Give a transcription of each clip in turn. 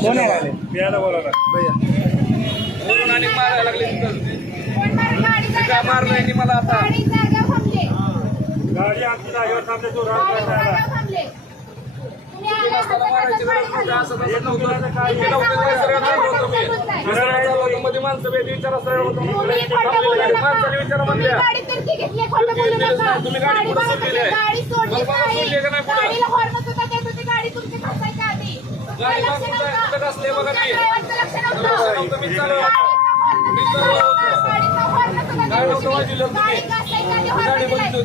कोण आहे बियाला बोलावला भैया म्हणून आणि मारायला लागले तिथं. मारलं मला आता गाडी जागेवर थांबली. गाडी आमची जागेवर थांबते तो राग गाडी करायला. जागेवर थांबली. तुम्ही आले रस्त्याला असता मारायची. मध्ये माणसं भेटली, विचारा होतो. तुम्ही गाडी. विचारा म्हणल्या. तुम्ही. पुढे सोडलेली आहे. सोडली का नाही. पुढं? गाडी लक्ष बघ. कुठं मी गाडी बघितली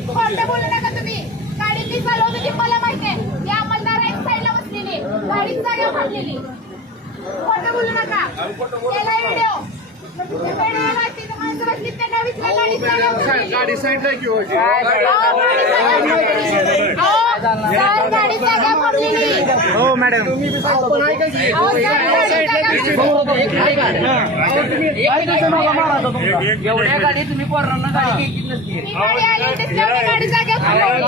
होती मला माहिती आहे. साईडला बसलेली गाडी जागेवर थांबलेली खोटं बोलू नका. नाही. व्हिडिओ विचारलं गाडी साईडला गाडी. हो मॅडम एवढ्या गाडी तुम्ही पोरांना गाडी घ्यायची नसते. मी गाडी आली होती, तेवढी गाडी जागेवर थांबलेली.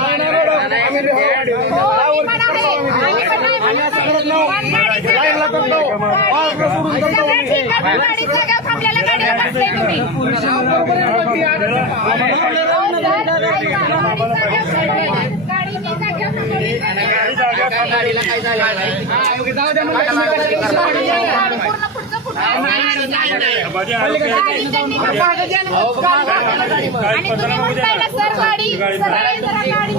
हो, मी पण आहे. आम्ही पण आहे. पण गाडी जागेवर थांबलेली. सगळं ठीक आहे, पण गाडी जागेवर थांबलेल्या गाडीला बसले तुम्ही. अहो, सर, ऐका. गाडी जागेवर थांबलेली. गाडी गाडीला काय झालं गाडी पूर्ण पुढचं पुढचं मध्ये आलो की- गाडी त्यांनी आणि जरा गाडी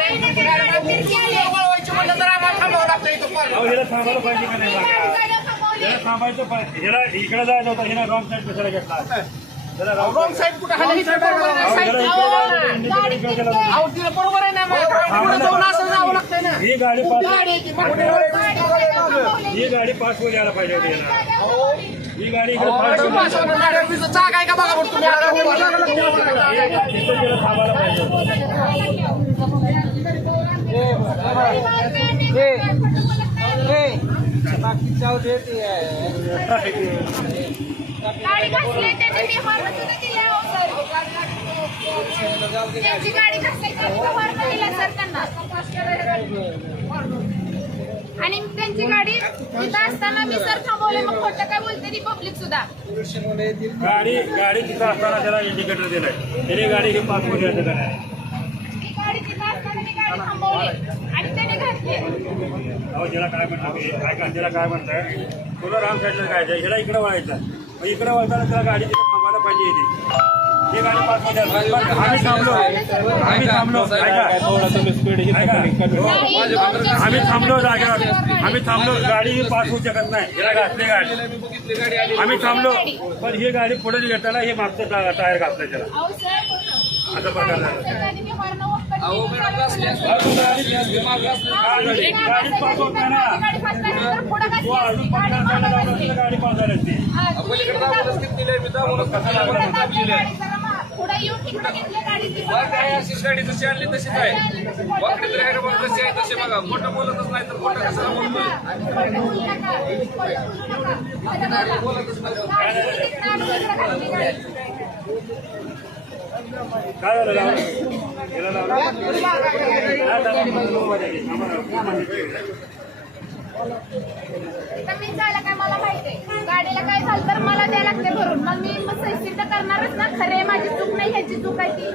एवढी हिला थांबायला पाहिजे का नाही बघा? हिला थांबायचं पाहिजे हिला इकडे जायचं होतं हिला रॉंग साईड कशाला घेतला त्याला रॉंग साईड कुठं खाली हिला इकडे जायचं होतं, हिने गाडी इकडे तिरकी गेला. अहो तिला बरोबर आहे ना मग पुढे जाऊन असं जावं लागतंय ना ही गाडी पास गाडी. ही गाडी पास वर यायला पाहिजे होती थांबवली. ही गाडी इकडे पास वर पास होऊन गाड्या तिचं चाक आहे का बघा बरं तुम्ही आता उभं राहा लागलं. तिथं गेलं थांबायला पाहिजे होतं. गाडी घासली त्यांनी सुद्धा अहो सर त्यांची गाडी दिला सर त्यांना. आणि त्यांची गाडी तिथं असताना मी सर थांबवले मग खोटं काय बोलते ती पब्लिक सुद्धा. गाडी गाडी तिथं असताना त्याला इंडिकेटर दिलाय. त्याने गाडी घेऊन पास वर यायचं का नाही? मी गाडी तिथं असताना मी गाडी थांबवली. अहो ज्याला काय ऐका काय म्हणताय तुला राम साईडला वळायचं. मग इकडं वळताना त्याला गाडी तिथे थांबायला पाहिजे इथे. ही गाडी पासमध्ये आम्ही थांबलो. आम्ही थांबलो. ऐका. आम्ही थांबलो जागेवर. आम्ही थांबलो. गाडी पास होऊ शकत नाही. हिला घातली गाडी. आम्ही थांबलो. पण ही गाडी पुढे घेताना हे मागचं टायर घातलं त्याला. गाडी पास नाही झाला. हा, काय अशी गाडी जशी आणली तशीच आहे. वाकडी का बघ कशी आहे तशी बघा. खोटं बोलतच नाही तर खोटं कशाला बोलतोय? खोटं बोलू काय झालं तर मी काय मला माहिती आहे? गाडीला काय झालं तर मला द्यायला लागते भरून. मग मी मग सही तर करणारच ना. खरे माझी चूक नाही ह्याची चूक आहे ती.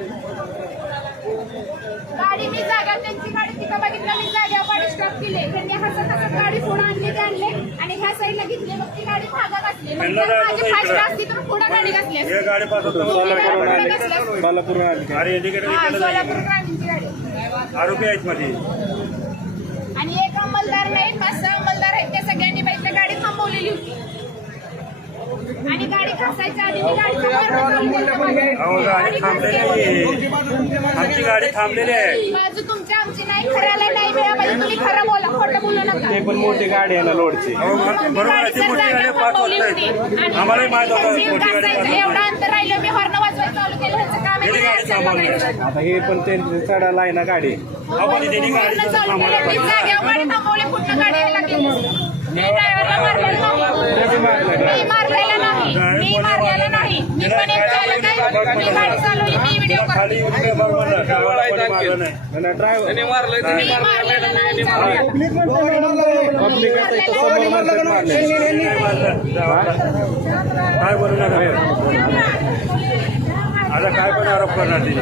गाडी मी जागा त्यांची गाडी तिथं बघितलं मी जाग्यावर गाडी स्टॉप केली. त्यांनी हसत हसत गाडी सोडा आणली ते आणले आणि ह्या साईडला घेतली मग ती गाडी मागं घातली. मग त्यांना जर जायचं माझी होतं फास्ट इकडं. असती तर पुढे गाडी घातली असती. हे गाडी पास होतं पुढं असती. सोलापूर आली. अरे इंडिकेटर हा इकडे सोलापूर ग्रामीणची गाडी. आरोपी आहेत मध्ये. गाडी आमची गाडी थांबलेली आहे. ते पण मोठी गाडी आहे ना लोडची. बरोबर मोठी गाडी पाच आम्हालाही होतं मोठी गाडी हे पण त्यांची चढायला आहे ना गाडी. गाडी आम्हाला मी ड्रायव्हरला मारलेलं नाही. मी मारलेलं नाही. मी मारलेलं नाही. मी पण एक चालक आहे. मी गाडी चालवली. मी व्हिडिओ तुला खाली येऊन काय मी मारलेलं नाही. बोलू नका. आता काय पण आरोप करणार तिने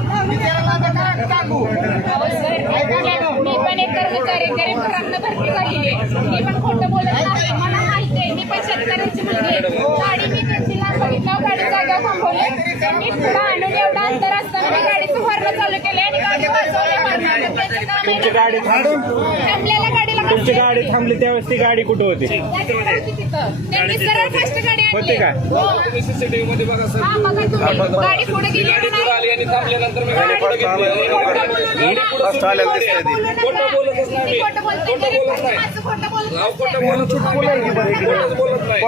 मी पण एक कर्मचारी गरीब घरातनं भरती झालेली आहे. मी पण खोटं बोलत नाही मला माहिती आहे मी पण शेतकऱ्यांची मुलगी आहे. गाडी मी त्यांची लाच बघितलं गाडी जागेवर थांबवली मी पुढं आणून एवढं अंतर असताना मी गाडीचं हॉर्न चालू केले आणि गाडी वाजवली हॉर्न. त्यांचं काम आहे. तुमची गाडी थांबून थांबलेल्या गाडीला तुमची गाडी थांबली त्यावेळेस ती गाडी कुठं होती होती तिथं. त्यांनी सरळ फास्ट गाडी आणली. होती का? हो. तुम्ही सीसीटीव्ही मध्ये बघा सर हा, बघा तुम्ही. गाडी पुढे गेली आणि थांबल्यानंतर मी गाडी पुढे घेतली आणि गाडी. पुढे सुटली गाडी. खोटं बोलतच नाही मी. मी खोटं बोलते. नाही. माझं खोटं बोलत नाही. खोटंच बोलत नाही